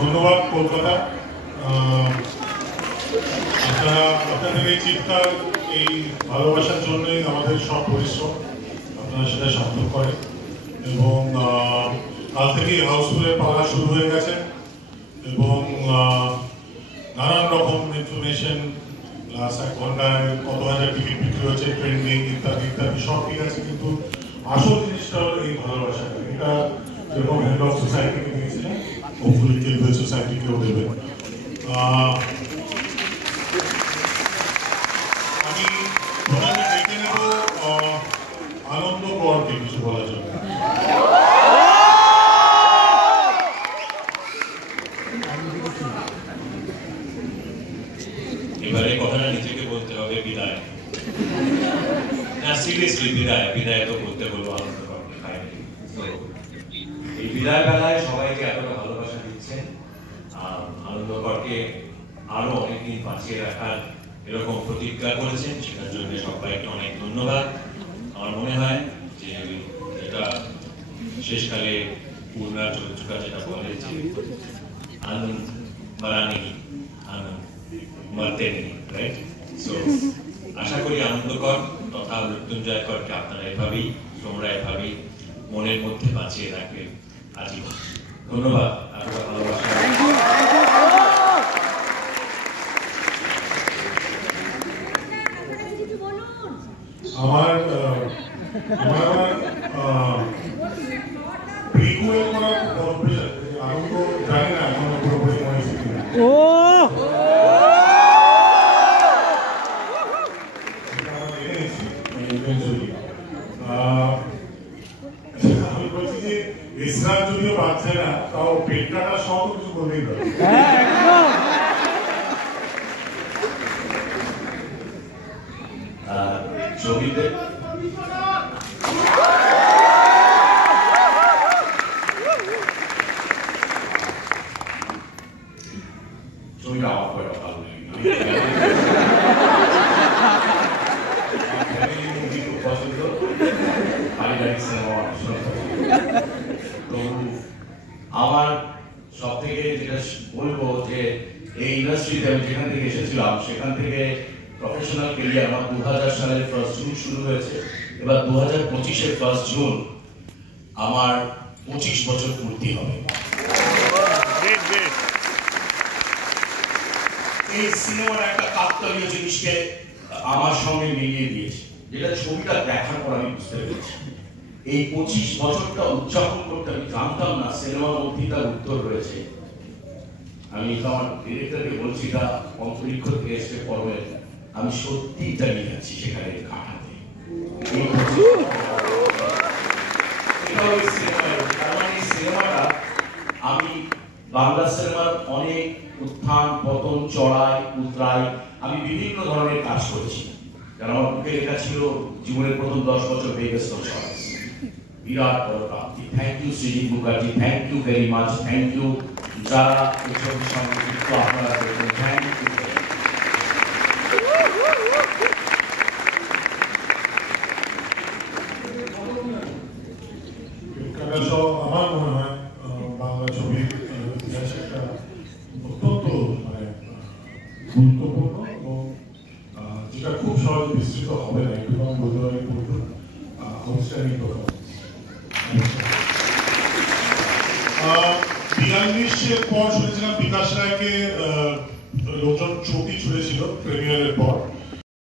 ধন্যবাদ কলকাতা। আপনারা আপনাদের এই চিৎকার, এই ভালোবাসার জন্যই আমাদের সব পরিশ্রম, আপনারা সেটা সার্থক করেন। এবং কাল থেকেই হাউসফুলের পালা শুরু হয়ে গেছে এবং নানান রকম ইনফরমেশন, লাস্ট 1 ঘন্টায় কত হাজার টিকিট বিক্রি হয়েছে, ট্রেন্ডিং ইত্যাদি ইত্যাদি সব ঠিক আছে, কিন্তু আসল জিনিসটা হলো এই ভালোবাসাটা। এটা যেরকম হেড অফ সোসাইটিকে দিয়েছিলেন, হোপফুলি কেলভেল সোসাইটিকেও দেবেন। আমি প্রথমে ডেকে নেব আনন্দ করকে কিছু বলার জন্য। এবারে কথাটা নিজেকে বলতে হবে, বিদায় না, সিরিয়াসলি বিদায়। বিদায় তো বলতে বলবো আনন্দ করকে ফাইনালি। তো এই বিদায় বেলায় সবাইকে এতটা ভালোবাসা দিচ্ছেন, আনন্দ করকে আরো অনেকদিন বাঁচিয়ে রাখার এরকম প্রতিজ্ঞা করেছেন, সেটার জন্য সবাইকে অনেক ধন্যবাদ। আমার মনে হয় যে এটা শেষকালে পূর্ণা চরিত্রটা যেটা বলে যে আনন্দ মারানি আনন্দ মরতে নেই, রাইট? সো আশা করি আনন্দকর তথা মৃত্যুঞ্জয় করকে আপনারা এভাবেই, তোমরা এভাবেই মনের মধ্যে বাঁচিয়ে রাখবেন আজীবন। ধন্যবাদ, আপনারা ভালোবাসা। আমার প্রিকুয়েল করার আনন্দ জানি না এখন পুরোপুরি মনে ছিল। আমি বলছি যে ইসরাত যদিও পাচ্ছে না, তাও পেট কাটা সহ কিছু বলতেই পারে। ছবিদের ছবিটা আমার খুব একটা ভালো লাগে। খুব পছন্দ, পারিবারিক সিনেমা তো আমার সব থেকে যেটা বলবো যে এই ইন্ডাস্ট্রিতে আমি যেখান থেকে এসেছিলাম সেখান থেকে প্রফেশনাল ক্যারিয়ার আমার 2000 সালের 1 জুন শুরু হয়েছে। এবার 2025-এর 1 জুন আমার 25 বছর পূর্তি হবে। এই সিনেমার একটা কাকতালীয় জিনিসকে আমার সঙ্গে মিলিয়ে দিয়েছে, যেটা ছবিটা দেখার পর আমি বুঝতে পেরেছি। এই 25 বছরটা উদযাপন করতে আমি জানতাম না সিনেমার মধ্যে তার উত্তর রয়েছে। আমি আমার ডিরেক্টরকে বলছি, এটা অন্তরিক্ষ থেকে এসে পড়বে, আমি সত্যি দাঁড়িয়ে যাচ্ছি সেখানে কাটাতে। এই সিনেমাটা আমি বাংলা সিনেমার অনেক উত্থান পতন, চড়াই উতরাই, আমি বিভিন্ন ধরনের কাজ করেছি। কারণ আমার বুকে লেখা ছিল জীবনের প্রথম 10 বছর বেগেস্ট চয়েস, বিরাট বড় প্রাপ্তি। Thank you Srijit Mukherjee, thank you very much, thank you যারা এই ছবির সঙ্গে যুক্ত, আপনারা দেখুন, থ্যাংক ইউ। আমার মনে হয় বাংলা ছবির ইতিহাসে একটা অত্যন্ত গুরুত্বপূর্ণ এবং যেটা খুব সহজে বিস্তৃত হবে না, একটু কম বলতে পারি আউটস্ট্যান্ডিং পারফরমেন্স। 42-এর পর শুনেছিলাম বিকাশ রায়কে লোকজন চটি ছুঁড়েছিল প্রিমিয়ারের পর।